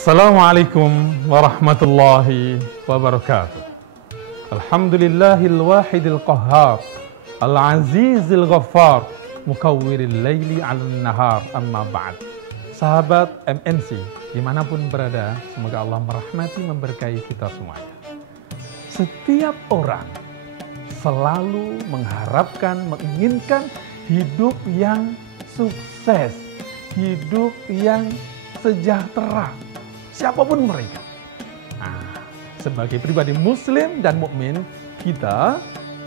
Assalamualaikum warahmatullahi wabarakatuh. Alhamdulillahil wahidil qahhar, al-azizil ghaffar, mukawwiril laili 'alan nahar, amma ba'd. Sahabat MNC, dimanapun berada, semoga Allah merahmati, memberkahi kita semuanya. Setiap orang selalu mengharapkan, menginginkan hidup yang sukses, hidup yang sejahtera, siapapun mereka. Nah, sebagai pribadi muslim dan mukmin, kita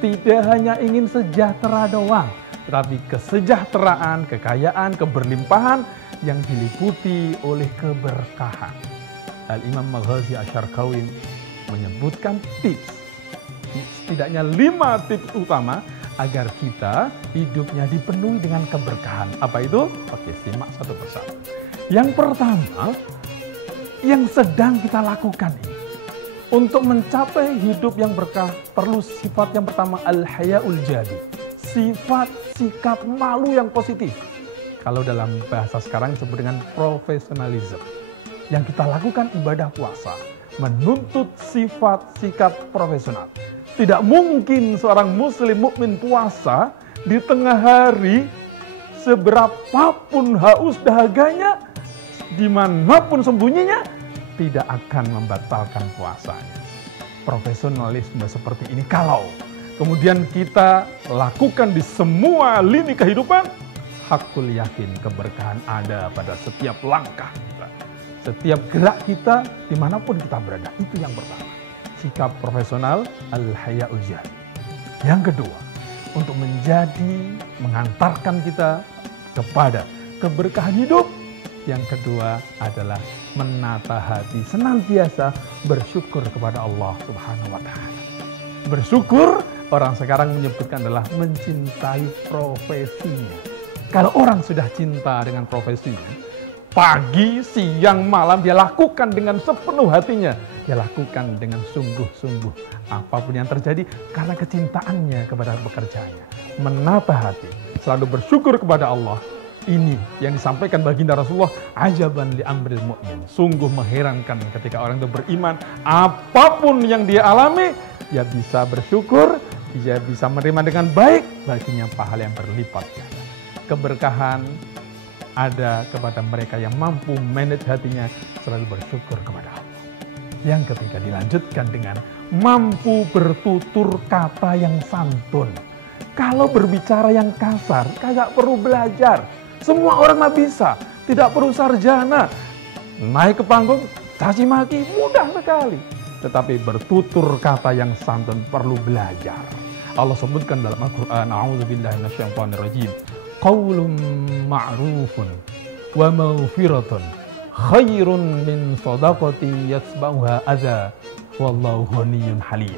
tidak hanya ingin sejahtera doang, tetapi kesejahteraan, kekayaan, keberlimpahan yang diliputi oleh keberkahan. Al-Imam Maghazi Asy-Syarqawi menyebutkan tips, setidaknya 5 tips utama agar kita hidupnya dipenuhi dengan keberkahan. Apa itu? Oke, simak satu persatu. Yang pertama, yang sedang kita lakukan ini, untuk mencapai hidup yang berkah, perlu sifat yang pertama, al-hayaul jadi. Sifat sikap malu yang positif. Kalau dalam bahasa sekarang disebut dengan profesionalisme. Yang kita lakukan ibadah puasa, menuntut sifat sikap profesional. Tidak mungkin seorang muslim mukmin puasa di tengah hari, seberapapun haus dahaganya, dimanapun sembunyinya, tidak akan membatalkan puasanya. Profesionalisme seperti ini kalau kemudian kita lakukan di semua lini kehidupan, hakul yakin keberkahan ada pada setiap langkah kita, setiap gerak kita, dimanapun kita berada. Itu yang pertama, sikap profesional, al-hayaul jadi. Yang kedua, untuk mengantarkan kita kepada keberkahan hidup, yang kedua adalah menata hati, senantiasa bersyukur kepada Allah Subhanahu wa Ta'ala. Bersyukur, orang sekarang menyebutkan adalah mencintai profesinya. Kalau orang sudah cinta dengan profesinya, pagi, siang, malam dia lakukan dengan sepenuh hatinya. Dia lakukan dengan sungguh-sungguh apapun yang terjadi karena kecintaannya kepada pekerjaannya. Menata hati, selalu bersyukur kepada Allah. Ini yang disampaikan baginda Rasulullah, ajaban li amril mu'min. Sungguh mengherankan ketika orang itu beriman, apapun yang dia alami, dia bisa bersyukur, dia bisa menerima dengan baik, baginya pahala yang berlipat ganda. Keberkahan ada kepada mereka yang mampu manage hatinya, selalu bersyukur kepada Allah. Yang ketiga dilanjutkan dengan mampu bertutur kata yang santun. Kalau berbicara yang kasar, kagak perlu belajar. Semua orang mah bisa, tidak perlu sarjana. Naik ke panggung, caci maki, mudah sekali. Tetapi bertutur kata yang santun perlu belajar. Allah sebutkan dalam Al-Quran, a'udzubillahi minasyaitonirrajim, qaulun ma'rufun wa maghfiratun khairun min shadaqatin yatba'uha adza wallahu ghaniyyun halim.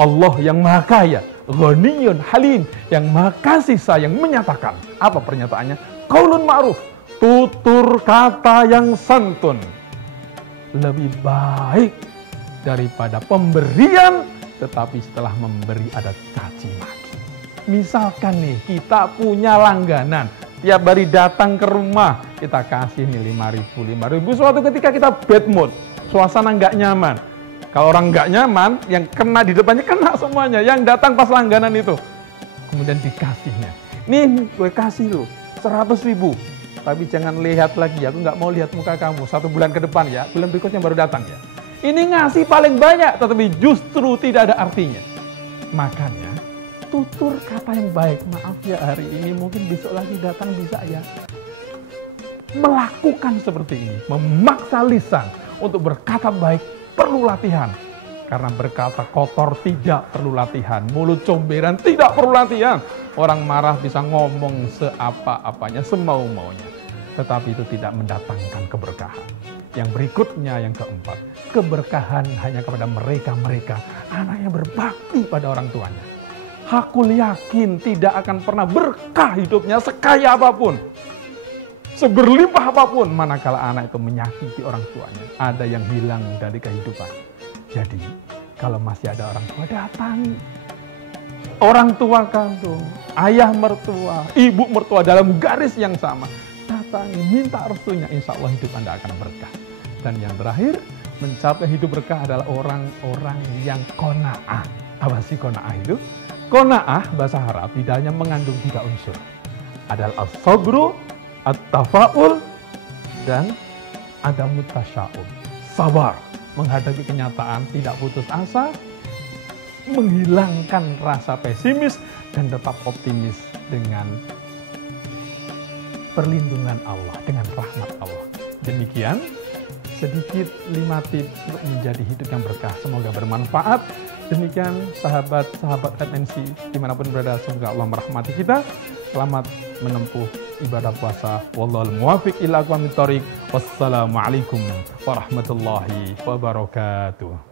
Allah yang maha kaya, Ghaniyyun Halim, yang maha kasih sayang, menyatakan, apa pernyataannya? Qaulun ma'ruf, tutur kata yang santun, lebih baik daripada pemberian, tetapi setelah memberi ada caci maki. Misalkan nih, kita punya langganan, tiap hari datang ke rumah, kita kasih nih 5.000. Suatu ketika kita bad mood, suasana nggak nyaman. Kalau orang nggak nyaman, yang kena di depannya kena semuanya. Yang datang pas langganan itu. Kemudian dikasihnya. Nih, gue kasih lo 100.000. Tapi jangan lihat lagi, aku nggak mau lihat muka kamu 1 bulan ke depan ya. Bulan berikutnya baru datang ya. Ini ngasih paling banyak, tetapi justru tidak ada artinya. Makanya, tutur kata yang baik. Maaf ya, hari ini mungkin besok lagi datang bisa ya. Melakukan seperti ini, memaksa lisan untuk berkata baik, perlu latihan. Karena berkata kotor tidak perlu latihan. Mulut comberan tidak perlu latihan. Orang marah bisa ngomong seapa-apanya, semau-maunya. Tetapi itu tidak mendatangkan keberkahan. Yang berikutnya, yang keempat, keberkahan hanya kepada mereka-mereka anak yang berbakti pada orang tuanya. Hakul yakin tidak akan pernah berkah hidupnya sekaya apapun, seberlimpah apapun, manakala anak itu menyakiti orang tuanya. Ada yang hilang dari kehidupan. Jadi, kalau masih ada orang tua, datangi. Orang tua kandung, ayah mertua, ibu mertua dalam garis yang sama. Datangi, minta restunya, insya Allah hidup Anda akan berkah. Dan yang terakhir, mencapai hidup berkah adalah orang-orang yang qanaah. Apa sih qanaah itu? Qanaah bahasa Arab di dalamnya mengandung 3 unsur. Adalah as-sabru, at-tafa'ul, dan ada mutasya'um. Sabar, menghadapi kenyataan, tidak putus asa, menghilangkan rasa pesimis, dan tetap optimis dengan perlindungan Allah, dengan rahmat Allah. Demikian sedikit 5 tips untuk menjadi hidup yang berkah. Semoga bermanfaat. Demikian sahabat-sahabat MNC dimanapun berada, semoga Allah merahmati kita. Selamat menempuh ibadah puasa. Wallahul muwaffiq ila aqwamit thoriq. Wassalamualaikum warahmatullahi wabarakatuh.